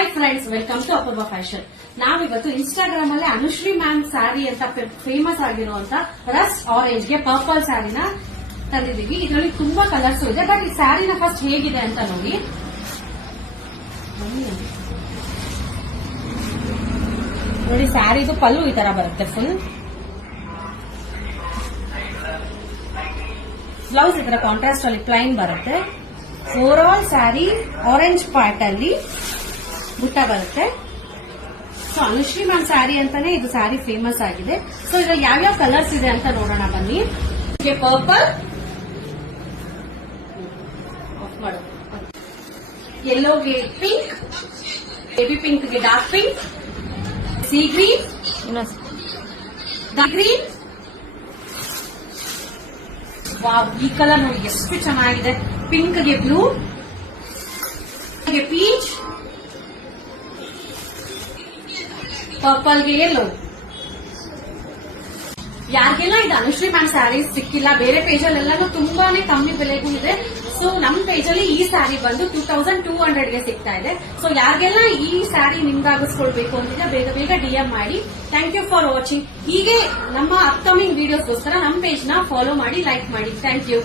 Hi friends, welcome to Apoorva fashion. ನಾವಿವತ್ತು Instagram ಅಲ್ಲಿ Anushree ma'am sari ಅಂತ ಫೇಮಸ್ ಆಗಿರುವಂತ ರಸ್ಟ್ ಆರೆಂಜ್ ಗೆ ಪರ್ಪಲ್ ಸ್ಯಾರಿನ ತಂದಿದ್ದೀವಿ. ಇದರಲ್ಲಿ ತುಂಬಾ ಕಲರ್ಸ್ ಇದೆ, ಬಟ್ ಈ ಸ್ಯಾರಿನ ಫಸ್ಟ್ ಹೇಗಿದೆ ಅಂತ ನೋಡಿ. ನೋಡಿ, ಸ್ಯಾರಿದು ಪಲ್ಲು ಈ ತರ ಬರುತ್ತೆ, ಫುಲ್ ಬ್ಲೌಸ್ ಈ ತರ ಕಾಂಟ್ರಾಸ್ಟ್ ಅಲ್ಲಿ ಪ್ಲೈನ್ ಬರುತ್ತೆ. Over all sari orange part ಅಲ್ಲಿ ಬುಟ್ಟ ಬರುತ್ತೆ. ಸೊ ಅನುಶ್ರೀ ಮ್ಯಾಮ್ ಸ್ಯಾರಿ ಅಂತಾನೆ ಇದು ಸ್ಯಾರಿ ಫೇಮಸ್ ಆಗಿದೆ. ಸೊ ಇದ್ರಲ್ಲಿ ಯಾವ್ಯಾವ ಕಲರ್ಸ್ ಇದೆ ಅಂತ ನೋಡೋಣ ಬನ್ನಿ. ಪರ್ಪಲ್, ಯೆಲ್ಲೋಗೆ ಪಿಂಕ್, ಬೇಬಿ ಪಿಂಕ್ ಗೆ dark pink, C green, dark green. Wow, ಈ ಕಲರ್ ನೋಡಿ ಎಷ್ಟು ಚೆನ್ನಾಗಿದೆ. ಪಿಂಕ್ ಗೆ ಬ್ಲೂ, ಪೀಚ್, ಪರ್ಪಲ್ ಗೆ ಯೆಲ್ಲೋ. ಯಾರಿಗೆಲ್ಲ ಇದು ಅನುಶ್ರೀ ಮ್ಯಾಮ್ ಸ್ಯಾರೀಸ್ ಸಿಕ್ಕಿಲ್ಲ, ಬೇರೆ ಪೇಜಲ್ಲೆಲ್ಲಾನು ತುಂಬಾನೇ ಕಮ್ಮಿ ಬೆಲೆಗೂ ಇದೆ. ಸೊ ನಮ್ ಪೇಜಲ್ಲಿ ಈ ಸ್ಯಾರಿ ಬಂದು 2200 ಗೆ ಸಿಗ್ತಾ ಇದೆ. ಸೊ ಯಾರಿಗೆಲ್ಲ ಈ ಸ್ಯಾರಿ ನಿಮ್ಗಾಗಿಸ್ಕೊಳ್ಬೇಕು ಅಂತಿದ್ರೆ ಬೇಗ ಬೇಗ DM ಮಾಡಿ. Thank you for watching. ಹೀಗೆ ನಮ್ಮ ಅಪ್ಕಮಿಂಗ್ ವಿಡಿಯೋಸ್ಗೋಸ್ಕರ ನಮ್ಮ ಪೇಜ್ ನ ಫಾಲೋ ಮಾಡಿ, ಲೈಕ್ ಮಾಡಿ. Thank you.